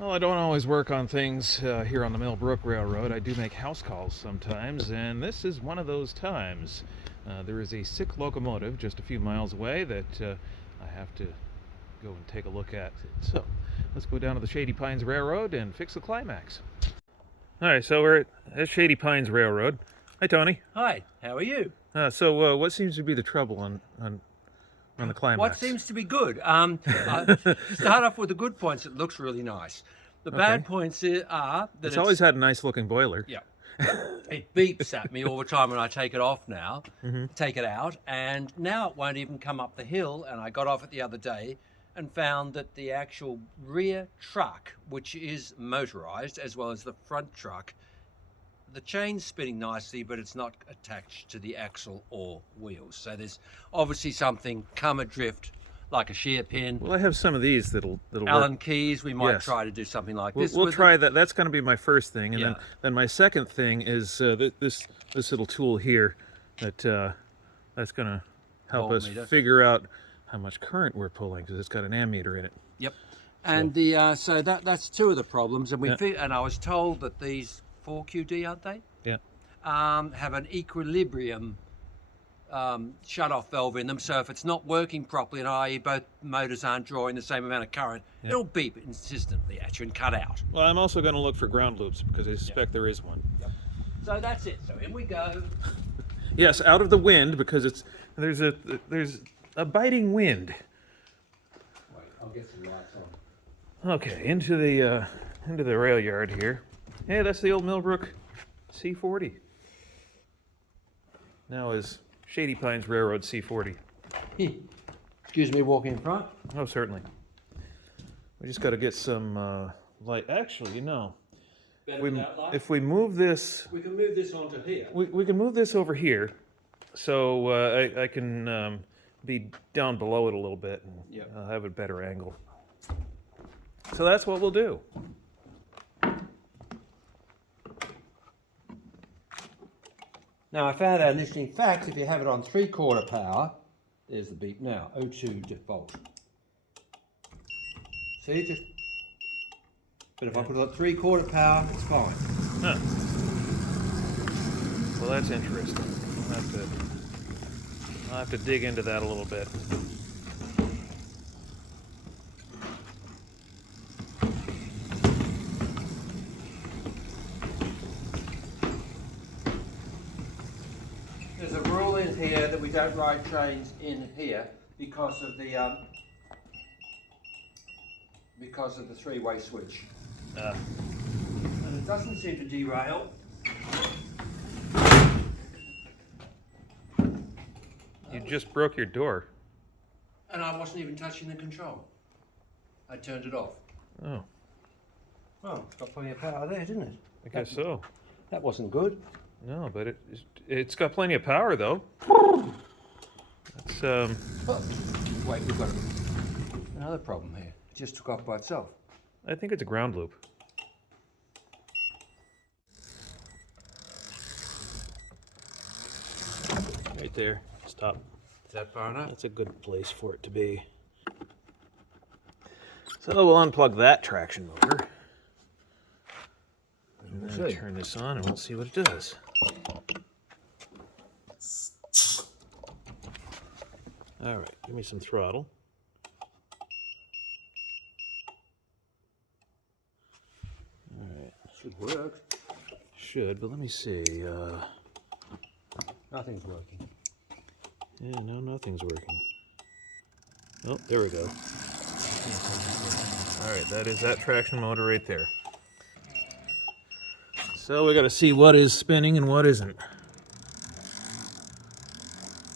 Well, I don't always work on things here on the Millbrook Railroad. I do make house calls sometimes, and this is one of those times. There is a sick locomotive just a few miles away that I have to go and take a look at. So let's go down to the Shady Pines Railroad and fix the Climax. All right, so we're at Shady Pines Railroad. Hi, Tony. Hi, how are you? So what seems to be the trouble on the Climax? What seems to be good? Start off with the good points. It looks really nice. The bad points are that it's always had a nice looking boiler. Yeah. It beeps at me all the time when I take it off now, take it out, and now it won't even come up the hill. And I got off it the other day and found that the actual rear truck, which is motorized, as well as the front truck, the chain's spinning nicely, but it's not attached to the axle or wheels. So there's obviously something come adrift, like a shear pin. Well, I have some of these that'll Allen work. keys, we might try to do something like this. We'll try that. That's going to be my first thing, and Yeah. then my second thing is this little tool here that's going to help us Voltmeter. figure out how much current we're pulling, because it's got an ammeter in it. Yep. And so that's two of the problems, and and I was told that these 4QD, aren't they? Yeah. Have an equilibrium shut-off valve in them, so if it's not working properly, and i.e. both motors aren't drawing the same amount of current, it'll beep insistently at you and cut out. Well, I'm also going to look for ground loops, because I suspect there is one. Yep. So that's it. So in we go. Yes, out of the wind, because there's a biting wind. Wait, I'll get some lights on. Okay, into the rail yard here. Hey, that's the old Millbrook C40. Now is Shady Pines Railroad C40. Excuse me, walking in front. Oh, certainly. We just got to get some light. Actually, if we move this, We can move this onto here. we can move this over here, so I can be down below it a little bit, and I'll have a better angle. So that's what we'll do. Now I found out an interesting fact. If you have it on 3/4 power, there's the beep now, O2 default. See, but if I put it on 3/4 power, it's fine. Huh. Well, that's interesting. I'll have to dig into that a little bit. There's a rule in here that we don't ride trains in here because of the three-way switch. And it doesn't seem to derail. You just broke your door. And I wasn't even touching the control. I turned it off. Oh, Well, it's got plenty of power there, didn't it? I guess so. That wasn't good. No, but it's got plenty of power though. That's Wait, we've got another problem here. It just took off by itself. I think it's a ground loop. Right there. Stop. Is that far enough? That's a good place for it to be. So we'll unplug that traction motor. And then turn this on and we'll see what it does. All right, give me some throttle. All right. Should work. Should, but let me see. Nothing's working. Yeah, no, nothing's working. Oh, there we go. All right, that is that traction motor right there. So we got to see what is spinning and what isn't.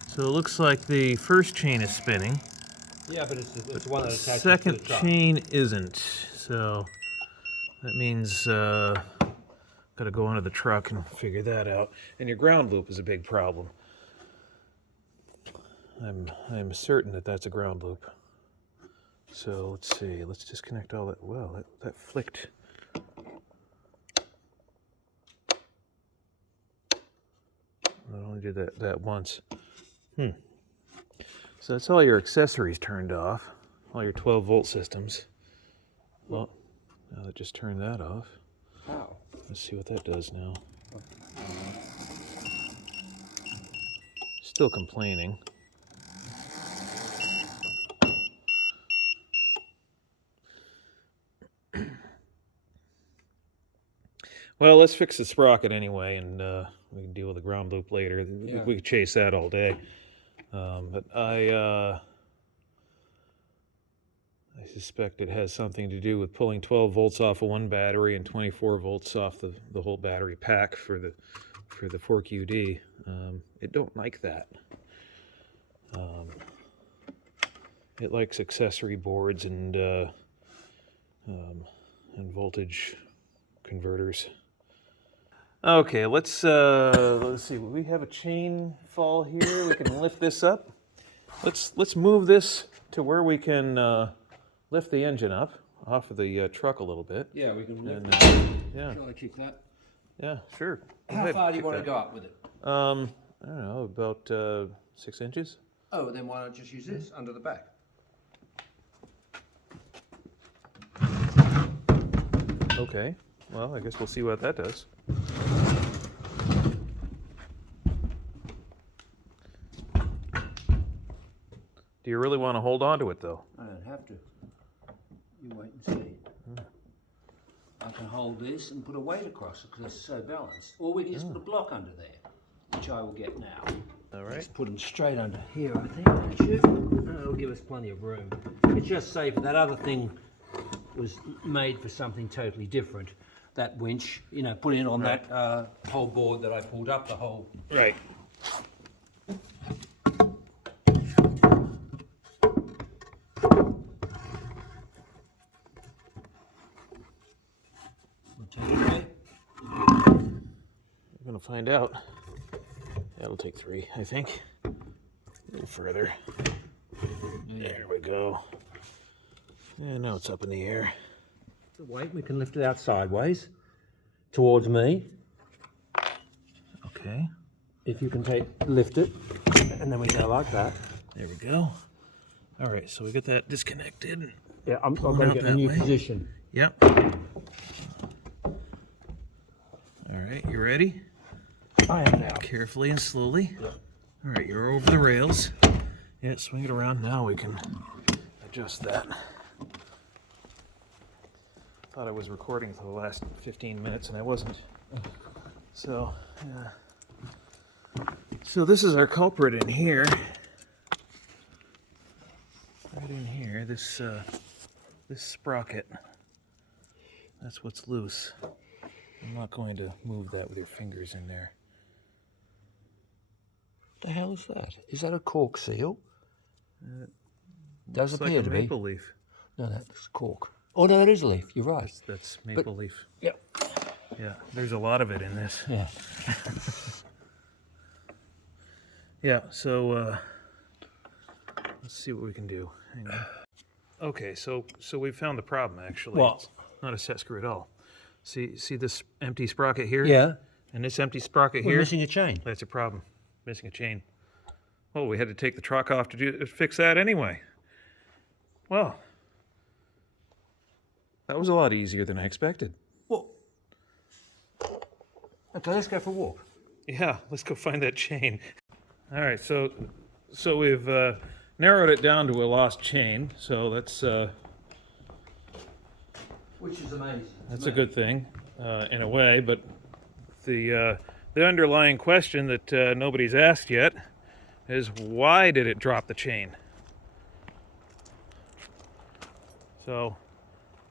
So it looks like the first chain is spinning. Yeah, but it's the one that The attaches second to the truck. chain isn't. So that means got to go onto the truck and figure that out. And your ground loop is a big problem. I'm certain that that's a ground loop. So let's see. Let's disconnect all that. Well, that flicked. I only did that once. So that's all your accessories turned off, all your 12-volt systems. Well, Now that just turned that off. Oh. Let's see what that does now. Still complaining. Well, let's fix the sprocket anyway, and we can deal with the ground loop later. Yeah. We could chase that all day. But I suspect it has something to do with pulling 12 volts off of one battery and 24 volts off the whole battery pack for the 4QD. It don't like that. It likes accessory boards and voltage converters. Okay, let's see. We have a chain fall here. We can lift this up. Let's move this to where we can lift the engine up off of the truck a little bit. Yeah, we can lift And, it. yeah, Shall I kick that? yeah, sure. Go How ahead, far do you kick want to that. go up with it? I don't know, about 6 inches. Oh, then why not just use this under the back? Okay. Well, I guess we'll see what that does. Do you really want to hold on to it, though? I don't have to. You wait and see. I can hold this and put a weight across it because it's so balanced. Or we can just put a block under there, which I will get now. All right. Just put them straight under here, I think. That should. It'll give us plenty of room. It's just safer. That other thing was made for something totally different. That winch, you know, put in on that whole board that I pulled up the whole. Right. Take it away. We're gonna find out. That'll take 3, I think. A little further. There we go. And now it's up in the air. The weight, we can lift it out sideways towards me. Okay. If you can lift it, and then we go like that. There we go. All right, so we got that disconnected. And Yeah, I'm Pull it going out to get a that new way. position. Yep. All right, you ready? I am now. Carefully and slowly. All right, you're over the rails. Yeah, swing it around. Now we can adjust that. Thought I was recording for the last 15 minutes and I wasn't. So, so this is our culprit in here. Right in here, this sprocket. That's what's loose. I'm not going to move that with your fingers in there. What the hell is that? Is that a cork seal? Does It's appear like a to be. maple leaf. No, that's cork. Oh no, that is a leaf. You're right. That's maple leaf. Yeah. Yeah, there's a lot of it in this. Yeah. Yeah, so let's see what we can do. Hang on. Okay, so we found the problem actually. What? It's not a set screw at all. See this empty sprocket here? Yeah. And this empty sprocket We're here? missing a chain. That's a problem. Missing a chain. Well, we had to take the truck off to fix that anyway. Well, that was a lot easier than I expected. Well. Okay, let's go for a walk. Yeah, let's go find that chain. All right, so we've narrowed it down to a lost chain. So that's Which is amazing. a good thing in a way. But the underlying question that nobody's asked yet is why did it drop the chain? So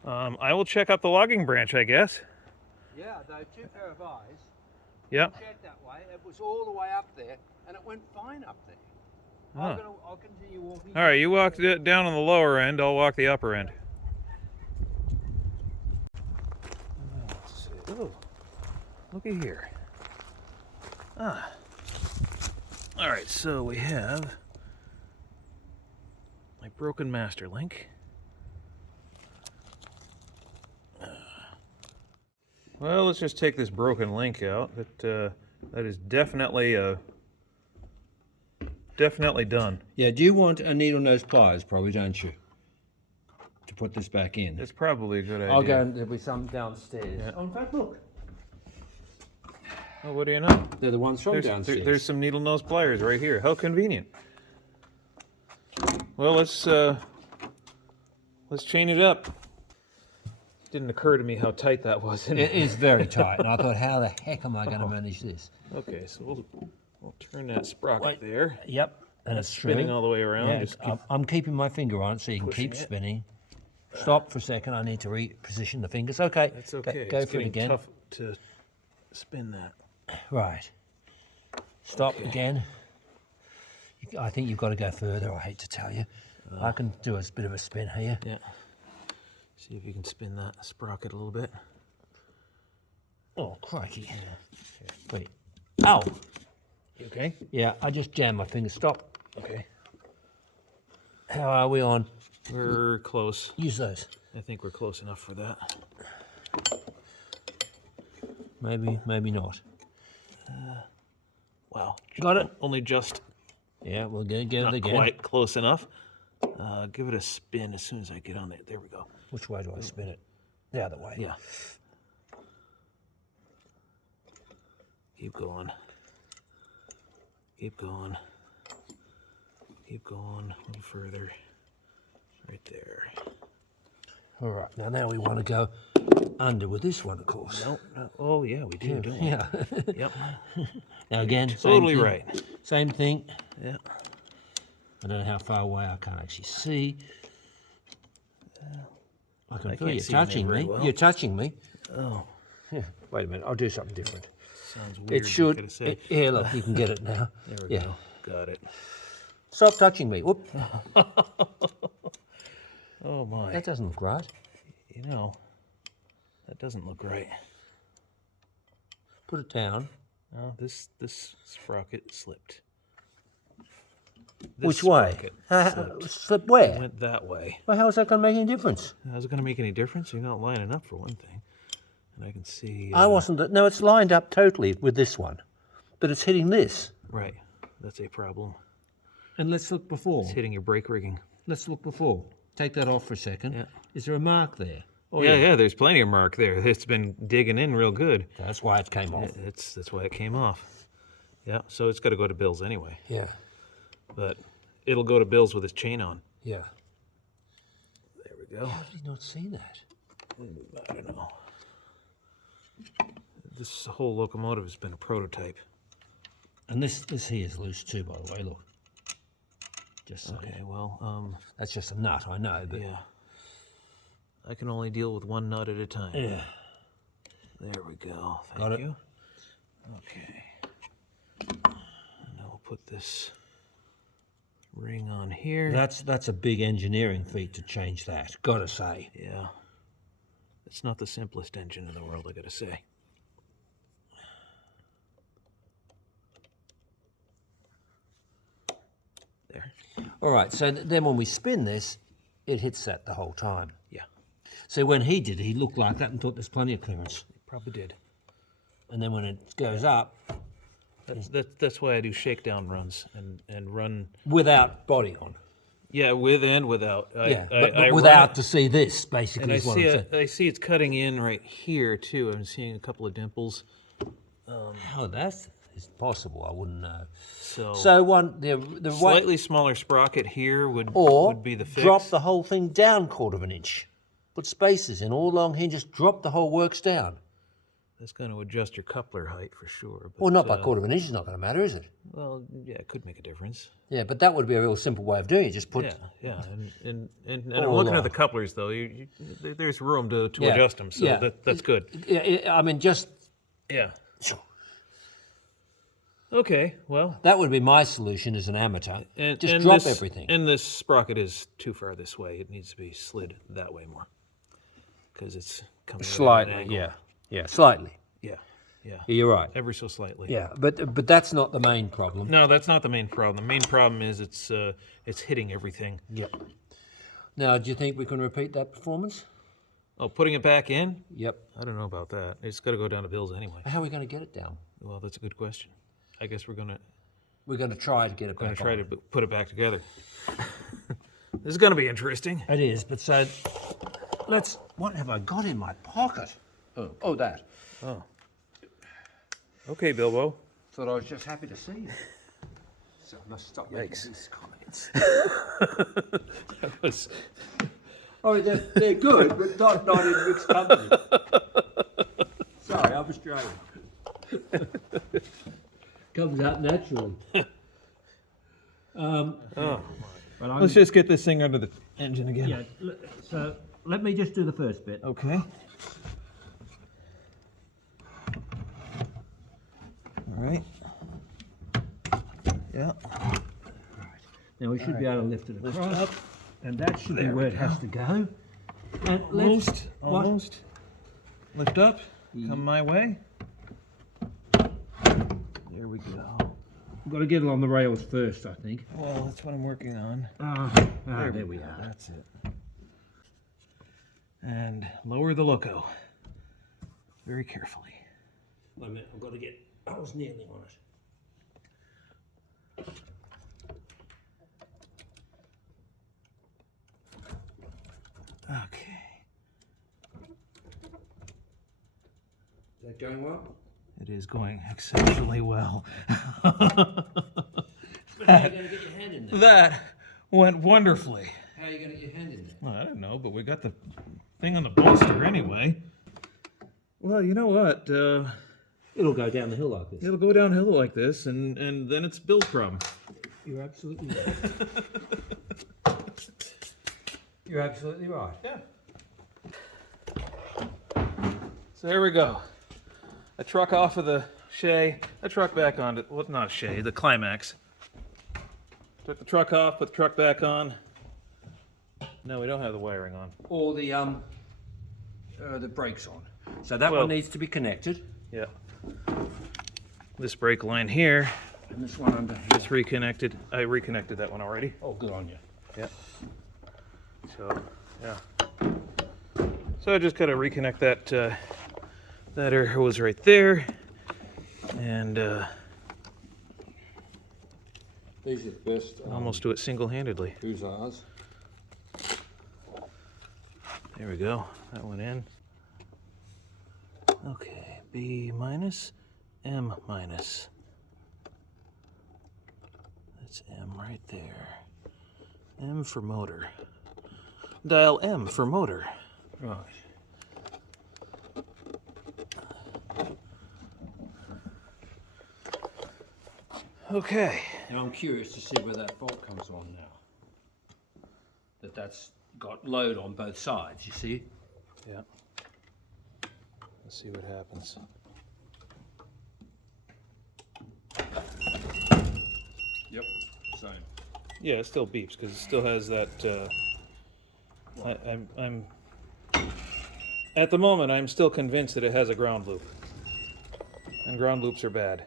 I will check up the logging branch, I guess. Yeah, though, 2 pair of eyes. Yep. Check that way. It was all the way up there, and it went fine up there. Huh. I'll continue walking. All right, you walk down on the lower end. I'll walk the upper end. Let's see. Oh, looky here. Ah. All right, so we have my broken master link. Well, let's just take this broken link out. That is definitely done. Yeah, do you want a needle nose pliers, probably, don't you? to put this back in. It's probably a good idea. I'll go and there'll be some downstairs. Yeah. Oh, in fact, look. Oh, what do you know? They're the ones from There's, downstairs. there's some needle nose pliers right here. How convenient. Well, let's chain it up. Didn't occur to me how tight that was. It is very tight, and I thought, how the heck am I going to manage this? Okay, so we'll turn that sprocket there. Yep, and it's Spinning true. all the way around. Yeah, Just keep I'm keeping my finger on it so you can pushing keep it. spinning. Stop for a second. I need to reposition the fingers. Okay, That's okay. Go it's for it getting again. tough to spin that. Right. Stop again. I think you've got to go further. I hate to tell you. I can do a bit of a spin here. Yeah. See if you can spin that sprocket a little bit. Oh, crikey. Wait. Ow. You okay? Yeah, I just jammed my finger. Stop. Okay. How are we on? We're close. Use those. I think we're close enough for that. Maybe, maybe not. Wow. Got it? Only just Yeah, we'll get it not again. quite close enough. Give it a spin as soon as I get on it. There we go. Which way do I spin it? The other way. Yeah. Keep going. Keep going. Keep going. A little further. Right there. All right. Now we want to go under with this one, of course. No. Oh, yeah, we do, don't we? Yeah. Yep. Now again, Totally same thing. right. Same thing. Yeah. I don't know how far away I can't actually see. I can feel can't you see in there touching very me. well. You're touching me. Oh, Yeah. Wait a minute. I'll do something different. sounds weird. It should. Gotta say. Here, look. You can get it now. There we Yeah. go. Got it. Stop touching me. Whoop. Oh my. That doesn't look right. You know, that doesn't look right. Put it down. No, this sprocket slipped. This Which way? sprocket Slip where? went that way. Well, how is that going to make any difference? How's it going to make any difference? You're not lining up for one thing. And I can see. I wasn't. No, it's lined up totally with this one, but it's hitting this. Right. That's a problem. And let's look before. It's hitting your brake rigging. Let's look before. Take that off for a second. Yeah. Is there a mark there? Oh, Yeah, there's plenty of mark there. It's been digging in real good. That's why it came off. That's why it came off. Yeah, so it's got to go to Bill's anyway. Yeah. But it'll go to Bill's with his chain on. Yeah. There we go. How did he not see that? I don't know. This whole locomotive has been a prototype. And this here is loose too, by the way. Look. Just so. Okay, well, That's just a nut, I know, but yeah. I can only deal with one nut at a time. yeah. There we go. Thank Got it. you. Okay. And now we'll put this ring on here. That's a big engineering feat to change that. Gotta say. Yeah. It's not the simplest engine in the world, I gotta say. There. All right. So then when we spin this, it hits that the whole time. Yeah. So when he did it, he looked like that and thought there's plenty of clearance. Probably did. And then when it goes up, That's why I do shakedown runs and run. without body on. Yeah, with and without. Yeah, I but run without it, to see this, and basically, I is what see I'm saying. I see it's cutting in right here too. I'm seeing a couple of dimples. How that is possible, I wouldn't know. So, So the way, slightly smaller sprocket here would be the fix. drop the whole thing down 1/4 of an inch. Put spacers in, all long hinges, drop the whole works down. That's going to adjust your coupler height for sure. But, Well, not by 1/4 of an inch, it's not going to matter, is it? Well, yeah, it could make a difference. Yeah, but that would be a real simple way of doing it. Just put, Yeah. And I'm All looking at along. the couplers though. There's room to Yeah, adjust them, so yeah. that's good. I mean, just, Yeah. Okay. Well, that would be my solution as an amateur. and Just and drop this, everything. And this sprocket is too far this way. It needs to be slid that way more because it's coming at an Slightly, angle. yeah, slightly. Yeah. Yeah. You're right. Ever so slightly. Yeah, but that's not the main problem. No, that's not the main problem. The main problem is it's hitting everything. Yep. Now, do you think we can repeat that performance? Oh, putting it back in? Yep. I don't know about that. It's got to go down to Bill's anyway. How are we going to get it down? Well, that's a good question. I guess we're gonna We're going to try to get it back try on. to put it back together. This is going to be interesting. It is, but so let's. What have I got in my pocket? Oh, that. Oh. Okay, Bilbo. Thought I was just happy to see you. So I must stop making Yikes. these comments. That was... Oh, they're good, but not in mixed company. Sorry, I'm Australian. Comes out naturally. Let's just get this thing under the engine again. Yeah, so let me just do the first bit. Okay. All right. Yeah. Now we should be able to lift it across. Lift up. And that should be There where we it has to go. And Almost. Lift up. Come my way. There we go. We've got to get it on the rails first, I think. Well, that's what I'm working on. There we are. That's it. And lower the loco. Very carefully. Wait a minute, I've got to get. I was kneeling on it. Okay. Is that going well? It is going exceptionally well. But how are you going to get your hand in there? That went wonderfully. How are you going to get your hand in there? Well, I don't know, but we got the thing on the bolster anyway. Well, you know what? It'll go down the hill like this. It'll go downhill like this, and then it's Bill's problem. You're absolutely right. You're absolutely right. Yeah. So here we go. A truck off of the Shay, a truck back onto, well, not a Shay, the Climax. Took the truck off, put the truck back on. No, we don't have the wiring on. Or the brakes on. So that Well- one needs to be connected. Yeah. This brake line here And this one under here. is reconnected. I reconnected that one already. Oh, good on you. Yeah. So, yeah. So I just gotta reconnect that, that air hose right there. And These are the best. almost do it single-handedly. Hussars. There we go. That went in. Okay, B minus, M minus. That's M right there. M for motor. Dial M for motor. Right. Okay. Now I'm curious to see where that fault comes on now. That's got load on both sides, you see? Yeah. Let's see what happens. Yep, same. Yeah, it still beeps because it still has that. I'm at the moment. I'm still convinced that it has a ground loop, and ground loops are bad.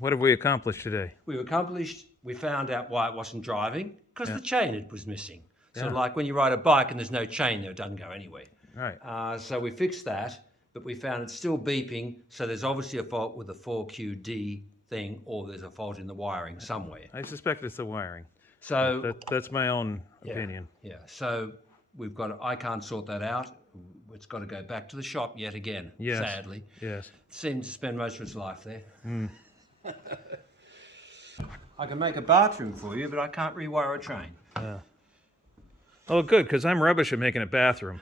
What have we accomplished today? We found out why it wasn't driving, because the chain was missing. So Yeah. like when you ride a bike and there's no chain there, it doesn't go anywhere. Right. So we fixed that, but we found it's still beeping, so there's obviously a fault with the 4QD thing, or there's a fault in the wiring somewhere. I suspect it's the wiring. So That's my own yeah, opinion. Yeah, so I can't sort that out. It's got to go back to the shop yet again, Yes. sadly. Yes. Seems to spend most of its life there. I can make a bathroom for you, but I can't rewire a train. Yeah. Oh, good, because I'm rubbish at making a bathroom.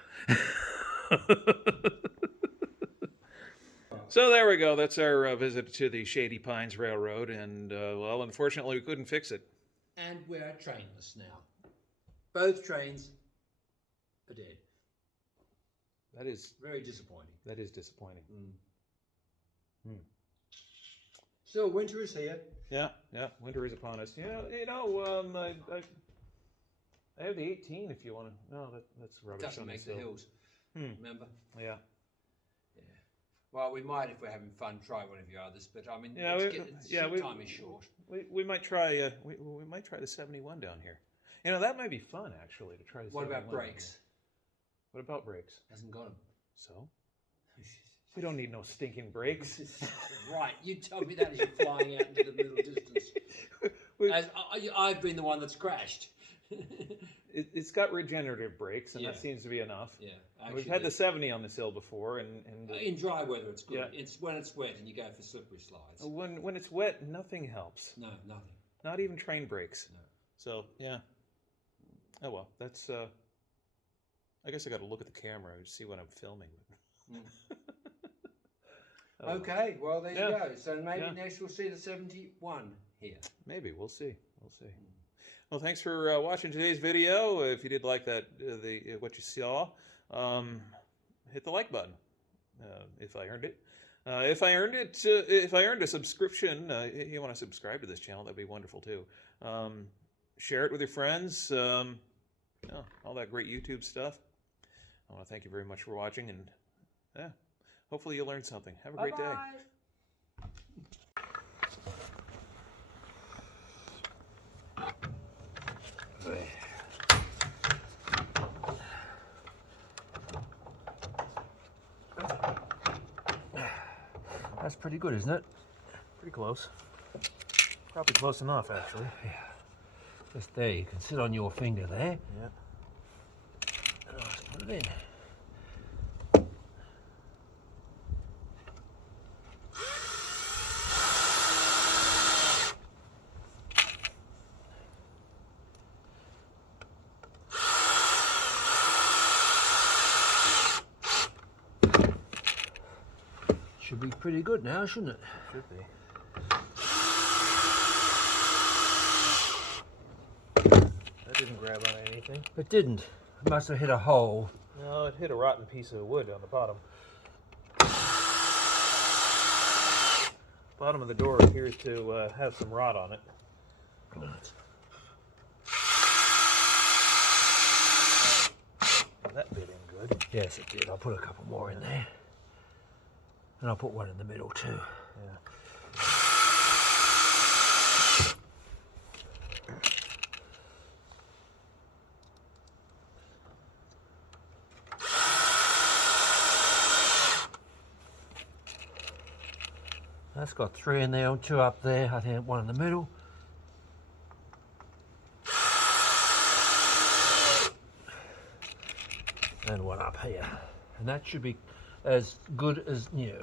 So there we go. That's our visit to the Shady Pines Railroad, and well, unfortunately, we couldn't fix it. And we're trainless now. Both trains are dead. That is Very disappointing. disappointing. Still, winter is here. Yeah, yeah. Winter is upon us. Yeah, I have the 18 if you want to. No, that's rubbish. Doesn't on make this the hill. hills. Remember? Yeah. Well, we might, if we're having fun, try one of your others. But I mean, Yeah, time is short. We might try. We might try the 71 down here. You know, that might be fun actually to try the. What 71 about down brakes? here. What about brakes? Hasn't got them. So. We don't need no stinking brakes. Right, you tell me that as you're flying out into the middle distance. As I've been the one that's crashed. It's got regenerative brakes, and Yeah. that seems to be enough. Yeah, And we've had the 70 on this hill before, and in dry weather it's good. Yeah. It's when it's wet and you go for slippery slides. when it's wet, nothing helps. No, nothing. Not even train brakes. No. So yeah. Oh well, that's. I guess I got to look at the camera to see what I'm filming. Oh, Okay, well there Yeah. you go. So maybe Yeah. next we'll see the 71 here. maybe we'll see. We'll see. Well, thanks for watching today's video. If you did like that, what you saw, hit the like button. If I earned it. If I earned a subscription, you want to subscribe to this channel, that'd be wonderful too. Share it with your friends. All that great YouTube stuff. I want to thank you very much for watching, and hopefully you learned something. Have a great day. That's pretty good, isn't it? Pretty close. Probably close enough, actually. Yeah. Just there, you can sit on your finger there. Yeah. And I'll just put it in. Should be pretty good now, shouldn't it? Should be. That didn't grab on anything. It didn't. It must have hit a hole. No, it hit a rotten piece of wood on the bottom. Bottom of the door appears to have some rot on it. Well, that bit in good. Yes, it did. I'll put a couple more in there. And I'll put one in the middle too. Yeah. That's got 3 in there and 2 up there. I think 1 in the middle. And 1 up here. And that should be as good as new.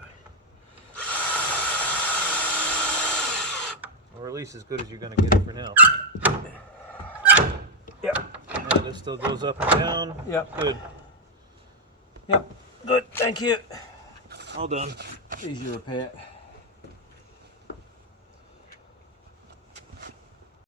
Or at least as good as you're going to get it for now. Yep. Yeah, this still goes up and down. Yep. Good. Yep. Good. Thank you. All done. Easy repair.